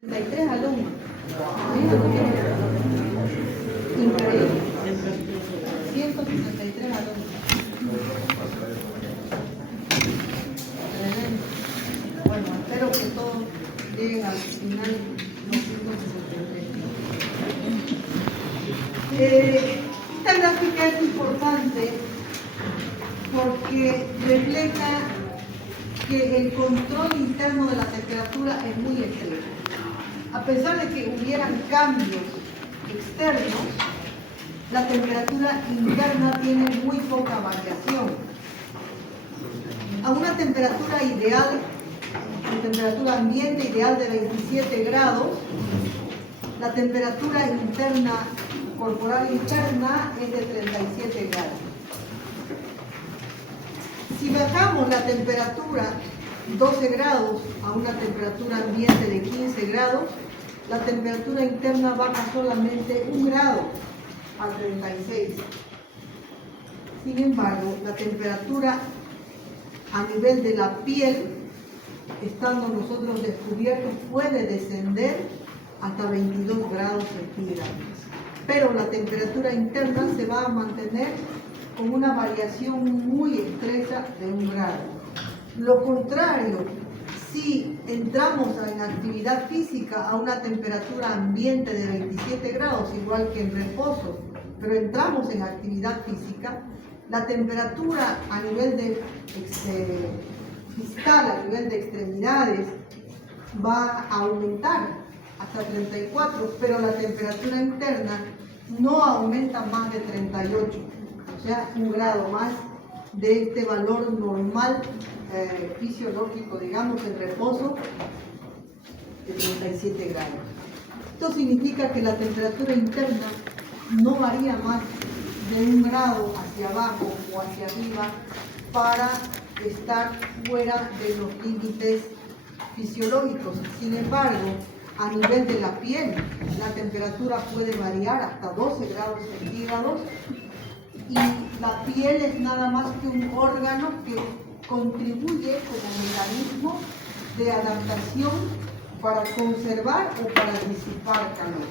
33 alumnos. Increíble. 163 alumnos. Tremendo. Bueno, espero que todos lleguen al final los 163. Esta gráfica es importante porque refleja que el control interno de la temperatura es muy estrecho. A pesar de que hubieran cambios externos, la temperatura interna tiene muy poca variación. A una temperatura ideal, la temperatura ambiente ideal de 27 grados, la temperatura interna, corporal interna, es de 37 grados. Si bajamos la temperatura 12 grados a una temperatura ambiente de 15 grados, la temperatura interna baja solamente 1 grado a 36. Sin embargo, la temperatura a nivel de la piel, estando nosotros descubiertos, puede descender hasta 22 grados centígrados. Pero la temperatura interna se va a mantener con una variación muy estrecha de 1 grado. Lo contrario, si entramos en actividad física a una temperatura ambiente de 27 grados, igual que en reposo, pero entramos en actividad física, la temperatura a nivel de fiscal, a nivel de extremidades, va a aumentar hasta 34, pero la temperatura interna no aumenta más de 38, o sea, 1 grado más de este valor normal fisiológico, digamos, en reposo de 37 grados. Esto significa que la temperatura interna no varía más de 1 grado hacia abajo o hacia arriba para estar fuera de los límites fisiológicos. Sin embargo, a nivel de la piel, la temperatura puede variar hasta 12 grados centígrados y la piel es nada más que un órgano que contribuye como mecanismo de adaptación para conservar o para disipar calor.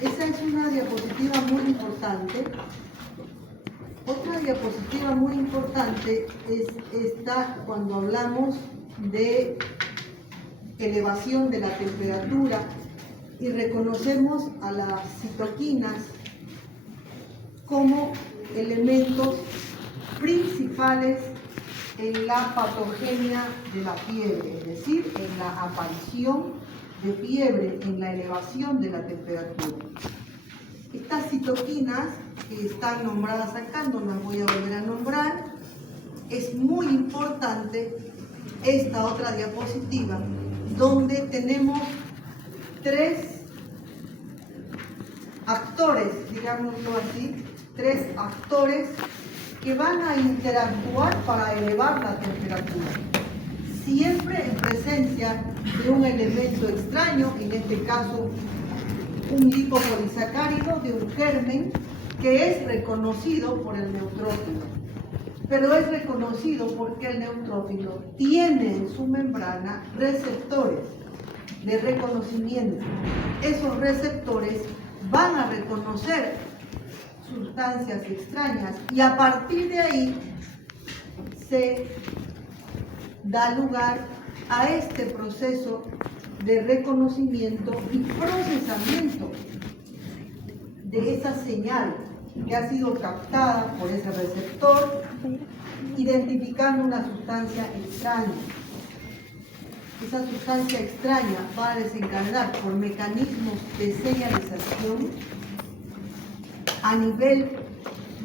Esa es una diapositiva muy importante. Otra diapositiva muy importante es esta cuando hablamos de elevación de la temperatura y reconocemos a las citoquinas como elementos principales en la patogenia de la fiebre, es decir, en la aparición de fiebre, en la elevación de la temperatura. Estas citoquinas que están nombradas acá, no las voy a volver a nombrar, es muy importante esta otra diapositiva, donde tenemos 3 actores, digámoslo así, 3 actores que van a interactuar para elevar la temperatura, siempre en presencia de un elemento extraño, en este caso un lipopolisacárido de un germen que es reconocido por el neutrófilo. Pero es reconocido porque el neutrófilo tiene en su membrana receptores de reconocimiento. Esos receptores van a reconocer sustancias extrañas y a partir de ahí se da lugar a este proceso de reconocimiento y procesamiento de esa señal que ha sido captada por ese receptor, identificando una sustancia extraña. Esa sustancia extraña va a desencadenar por mecanismos de señalización a nivel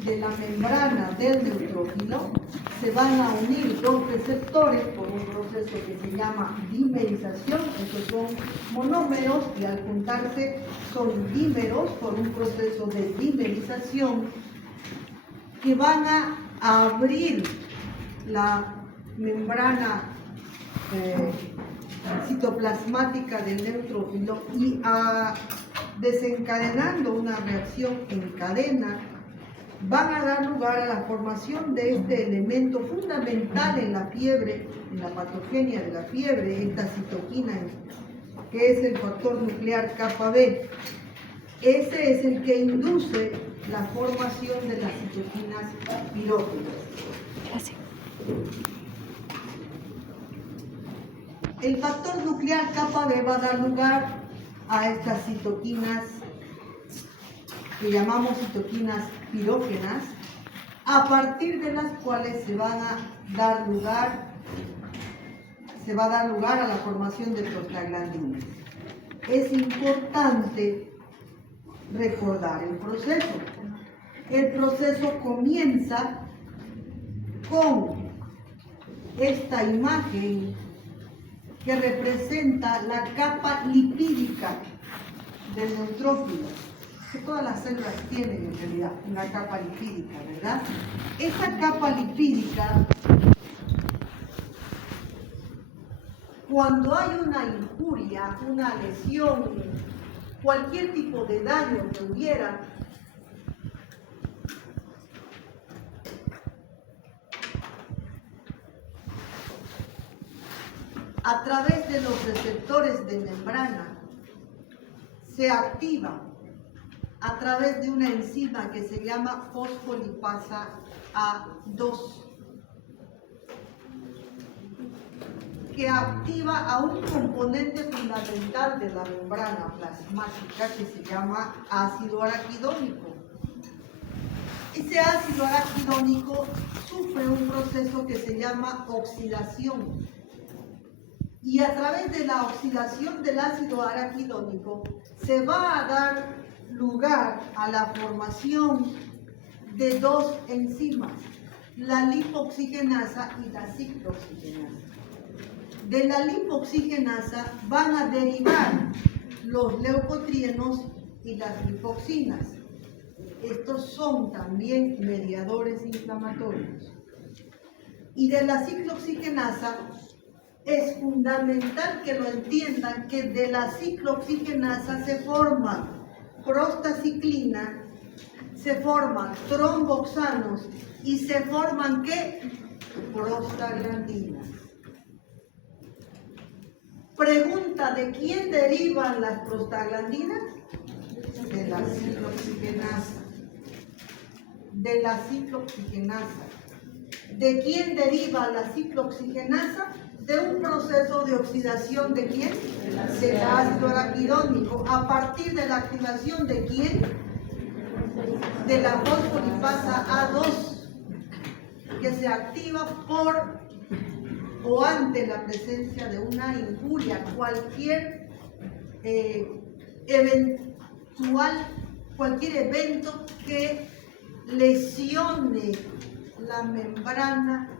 de la membrana del neutrófilo. Se van a unir 2 receptores por un proceso que se llama dimerización. Estos son monómeros y al juntarse son dímeros por un proceso de dimerización que van a abrir la membrana citoplasmática del neutrófilo y desencadenando una reacción en cadena, van a dar lugar a la formación de este elemento fundamental en la fiebre, en la patogenia de la fiebre, esta citoquina que es el factor nuclear kappa B. Ese es el que induce la formación de las citoquinas pirógenas. Gracias. El factor nuclear kappa B va a dar lugar a estas citoquinas que llamamos citoquinas pirógenas, a partir de las cuales se va a dar lugar a la formación de prostaglandinas. Es importante recordar el proceso. El proceso comienza con esta imagen que representa la capa lipídica del neutrófilo, que todas las células tienen en realidad una capa lipídica, ¿verdad? Esa capa lipídica, cuando hay una injuria, una lesión, cualquier tipo de daño que hubiera, a través de los receptores de membrana, se activa a través de una enzima que se llama fosfolipasa A2, que activa a un componente fundamental de la membrana plasmática que se llama ácido araquidónico. Ese ácido araquidónico sufre un proceso que se llama oxidación. Y a través de la oxidación del ácido araquidónico se va a dar lugar a la formación de dos enzimas, la lipoxigenasa y la ciclooxigenasa. De la lipoxigenasa van a derivar los leucotrienos y las lipoxinas. Estos son también mediadores inflamatorios. Y de la ciclooxigenasa es fundamental que lo entiendan, que de la ciclooxigenasa se forman prostaciclina, se forman tromboxanos y se forman ¿qué? Prostaglandinas. Pregunta, ¿de quién derivan las prostaglandinas? De la ciclooxigenasa. De la ciclooxigenasa. ¿De quién deriva la ciclooxigenasa? De un proceso de oxidación ¿de quién? Del ácido araquidónico. ¿A partir de la activación de quién? De la fosfolipasa A2, que se activa por o ante la presencia de una injuria, cualquier evento que lesione la membrana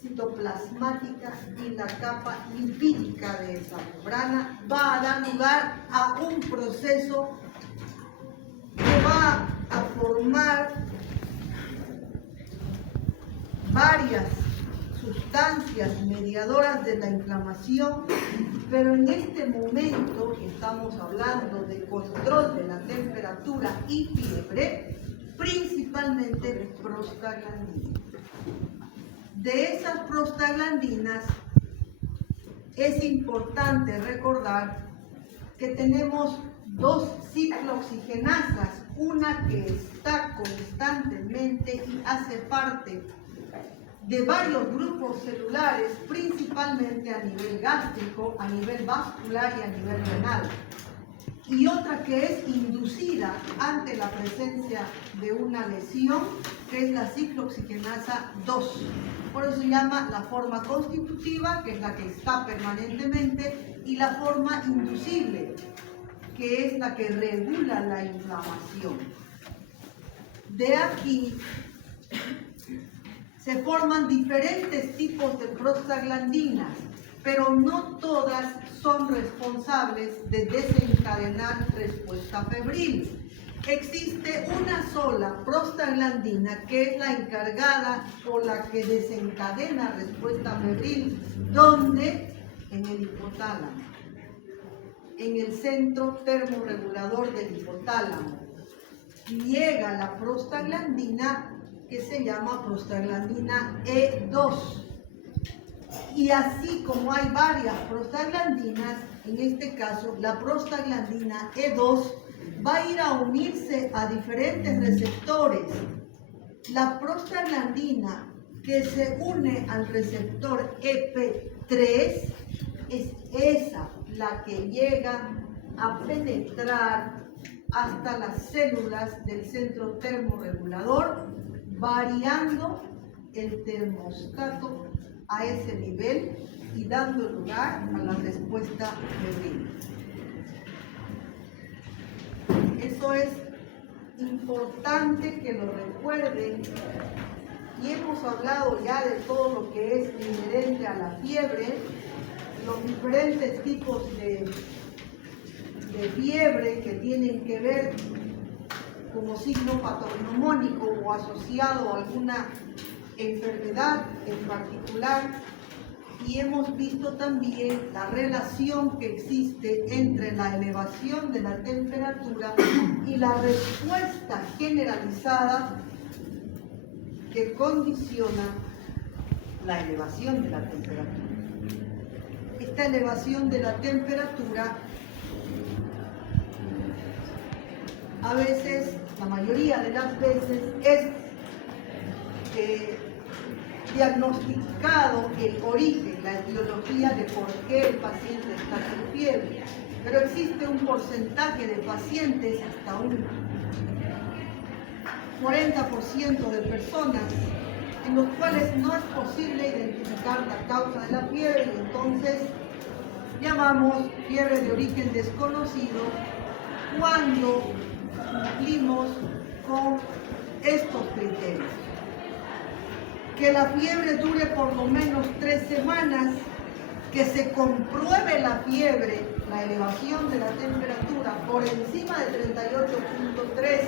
citoplasmática y la capa lipídica de esa membrana, va a dar lugar a un proceso que va a formar varias sustancias mediadoras de la inflamación, pero en este momento estamos hablando de control de la temperatura y fiebre, principalmente de prostaglandinas. De esas prostaglandinas es importante recordar que tenemos dos ciclooxigenasas, una que está constantemente y hace parte de varios grupos celulares, principalmente a nivel gástrico, a nivel vascular y a nivel renal, y otra que es inducida ante la presencia de una lesión, que es la ciclooxigenasa 2. Por eso se llama la forma constitutiva, que es la que está permanentemente, y la forma inducible, que es la que regula la inflamación. De aquí se forman diferentes tipos de prostaglandinas, pero no todas son responsables de desencadenar respuesta febril. Existe una sola prostaglandina que es la encargada o la que desencadena respuesta febril, donde en el hipotálamo, en el centro termorregulador del hipotálamo, llega la prostaglandina que se llama prostaglandina E2. Y así como hay varias prostaglandinas, en este caso, la prostaglandina E2 va a ir a unirse a diferentes receptores. La prostaglandina que se une al receptor EP3 es esa la que llega a penetrar hasta las células del centro termorregulador, variando el termostato a ese nivel y dando lugar a la respuesta febril. Eso es importante que lo recuerden, y hemos hablado ya de todo lo que es inherente a la fiebre, los diferentes tipos de fiebre que tienen que ver como signo patognomónico o asociado a alguna enfermedad en particular, y hemos visto también la relación que existe entre la elevación de la temperatura y la respuesta generalizada que condiciona la elevación de la temperatura. Esta elevación de la temperatura a veces, la mayoría de las veces, es diagnosticado el origen, la etiología de por qué el paciente está con fiebre. Pero existe un porcentaje de pacientes, hasta un 40% de personas, en los cuales no es posible identificar la causa de la fiebre, y entonces llamamos fiebre de origen desconocido cuando cumplimos con estos criterios: que la fiebre dure por lo menos 3 semanas, que se compruebe la fiebre, la elevación de la temperatura por encima de 38.3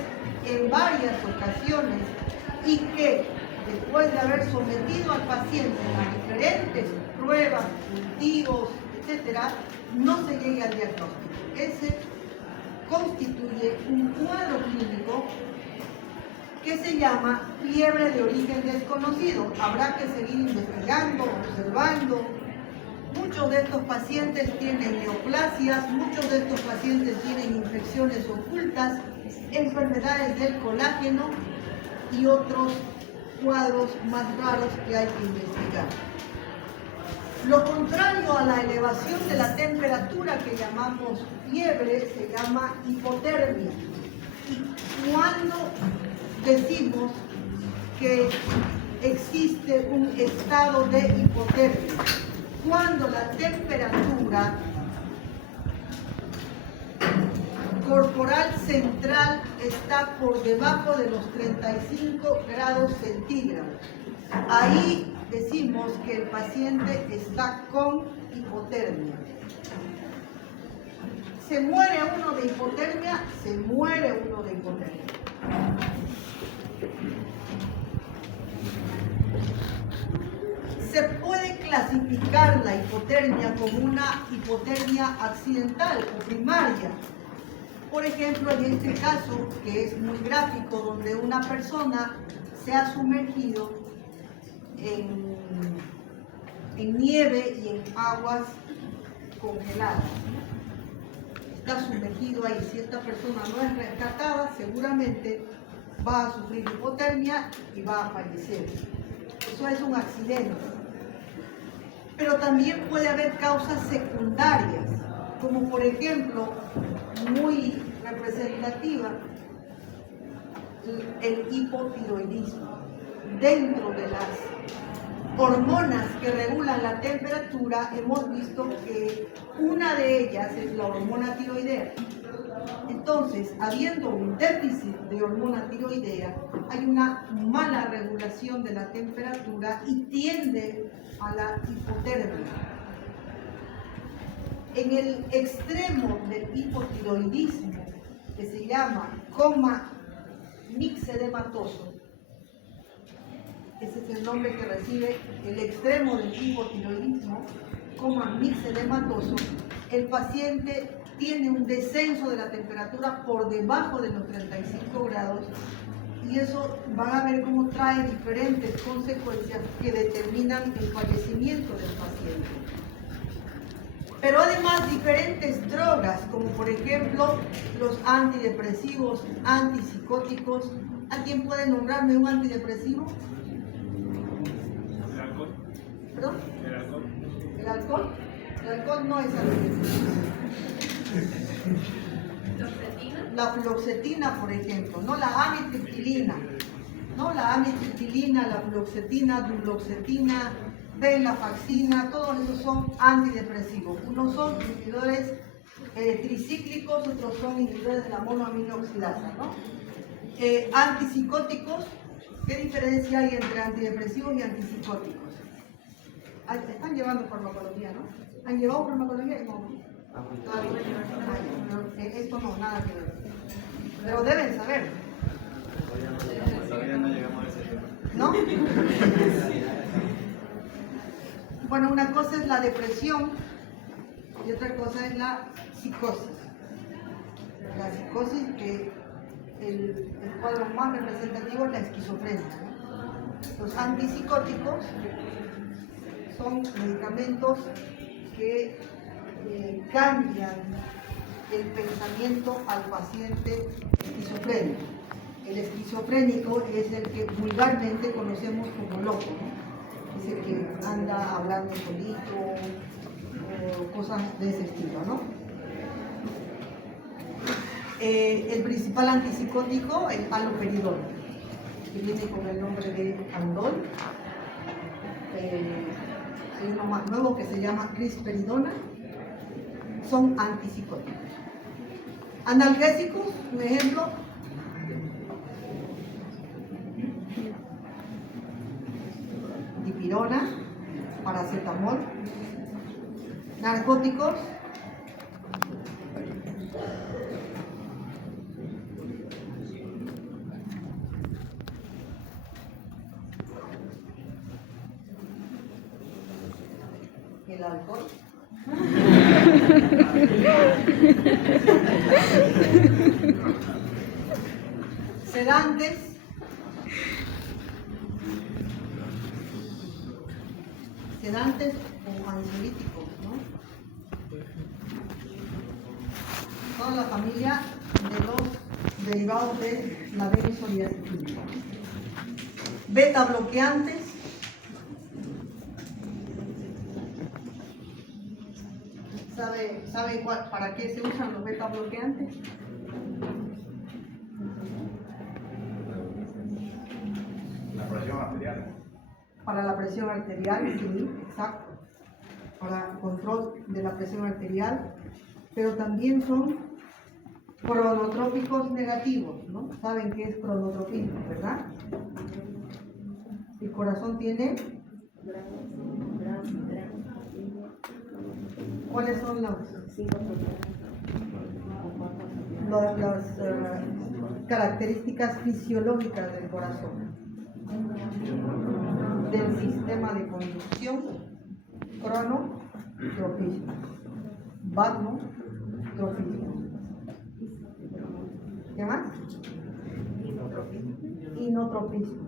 en varias ocasiones, y que después de haber sometido al paciente a diferentes pruebas, cultivos, etcétera, no se llegue al diagnóstico. Ese constituye un cuadro clínico que se llama fiebre de origen desconocido. Habrá que seguir investigando, observando. Muchos de estos pacientes tienen neoplasias, muchos de estos pacientes tienen infecciones ocultas, enfermedades del colágeno y otros cuadros más raros que hay que investigar. Lo contrario a la elevación de la temperatura que llamamos fiebre se llama hipotermia. Y cuando decimos que existe un estado de hipotermia, cuando la temperatura corporal central está por debajo de los 35 grados centígrados. Ahí decimos que el paciente está con hipotermia. ¿Se muere uno de hipotermia? Se muere uno de hipotermia. Se puede clasificar la hipotermia como una hipotermia accidental o primaria. Por ejemplo, en este caso, que es muy gráfico, donde una persona se ha sumergido en nieve y en aguas congeladas. Está sumergido ahí. Si esta persona no es rescatada, seguramente va a sufrir hipotermia y va a fallecer. Eso es un accidente. Pero también puede haber causas secundarias, como por ejemplo, muy representativa, el hipotiroidismo. Dentro de las hormonas que regulan la temperatura, hemos visto que una de ellas es la hormona tiroidea. Entonces, habiendo un déficit de hormona tiroidea, hay una mala regulación de la temperatura y tiende a la hipotermia. En el extremo del hipotiroidismo, que se llama coma mixedematoso, ese es el nombre que recibe el extremo del hipotiroidismo, coma mixedematoso, el paciente tiene un descenso de la temperatura por debajo de los 35 grados, y eso van a ver cómo trae diferentes consecuencias que determinan el fallecimiento del paciente. Pero además diferentes drogas, como por ejemplo los antidepresivos, antipsicóticos. ¿Alguien puede nombrarme un antidepresivo? El alcohol. ¿Perdón? El alcohol. ¿El alcohol? El alcohol no es antidepresivo. La fluoxetina, por ejemplo, no la amitriptilina, no la amitriptilina, la fluoxetina, duloxetina, venlafaxina, todos esos son antidepresivos. Unos son inhibidores tricíclicos, otros son inhibidores de la monoaminoxidasa, ¿no? Antipsicóticos, ¿qué diferencia hay entre antidepresivos y antipsicóticos? Están llevando farmacología, ¿no? ¿Han llevado farmacología? No. Esto no, nada que ver. Pero deben saber. Todavía no llegamos a ese tema. ¿No? Bueno, una cosa es la depresión y otra cosa es la psicosis. La psicosis, que el cuadro más representativo es la esquizofrenia, ¿no? Los antipsicóticos son medicamentos que cambian el pensamiento al paciente esquizofrénico. El esquizofrénico es el que vulgarmente conocemos como loco, ¿no? Es el que anda hablando solito o cosas de ese estilo, ¿no? El principal antipsicótico, el haloperidol, que viene con el nombre de Andol. Hay uno más nuevo que se llama risperidona. Son antipsicóticos. Analgésicos, un ejemplo, dipirona, paracetamol. Narcóticos, el alcohol. Sedantes, o ansiolíticos, ¿no? Toda la familia de los derivados de la benzodiazepina. Beta bloqueantes, ¿sabe para qué se usan los beta bloqueantes? La presión arterial. Para la presión arterial, sí, exacto. Para control de la presión arterial, pero también son cronotrópicos negativos, ¿no? ¿Saben qué es cronotropismo, verdad? El corazón tiene... ¿Cuáles son las características fisiológicas del corazón? Del sistema de conducción, cronotropismo, vagotropismo. ¿Qué más? Inotropismo.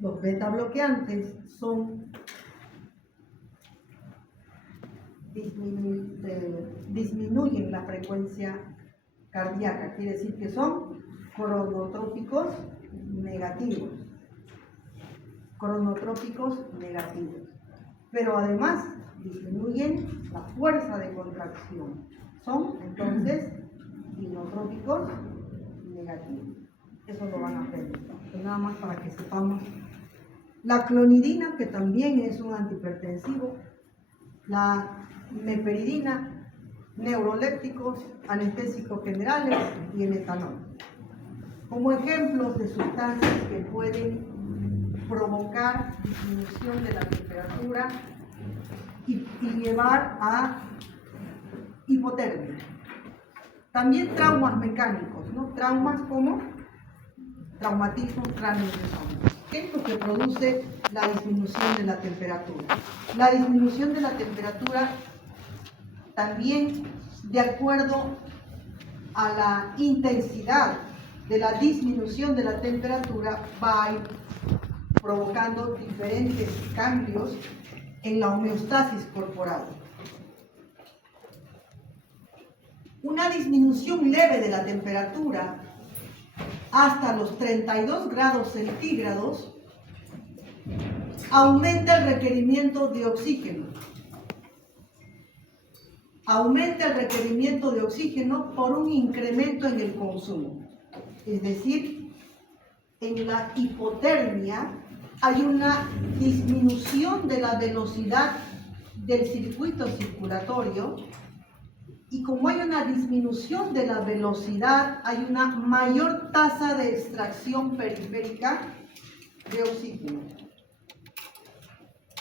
Los beta bloqueantes disminuyen la frecuencia cardíaca, quiere decir que son cronotrópicos negativos. Pero además disminuyen la fuerza de contracción. Son entonces inotrópicos negativos. Eso lo van a aprender. Pero nada más para que sepamos. La clonidina, que también es un antihipertensivo. La meperidina, neurolépticos, anestésicos generales y el etanol. Como ejemplos de sustancias que pueden provocar disminución de la temperatura y llevar a hipotermia. También traumas mecánicos, ¿no? Traumas como traumatismo craneoencefálico. ¿Qué es lo que produce la disminución de la temperatura? La disminución de la temperatura también, de acuerdo a la intensidad de la disminución de la temperatura, va a ir provocando diferentes cambios en la homeostasis corporal. Una disminución leve de la temperatura hasta los 32 grados centígrados aumenta el requerimiento de oxígeno. Aumenta el requerimiento de oxígeno por un incremento en el consumo. Es decir, en la hipotermia hay una disminución de la velocidad del circuito circulatorio, y como hay una disminución de la velocidad, hay una mayor tasa de extracción periférica de oxígeno,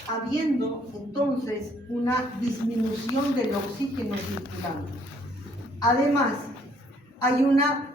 habiendo entonces una disminución del oxígeno circulante. Además, hay una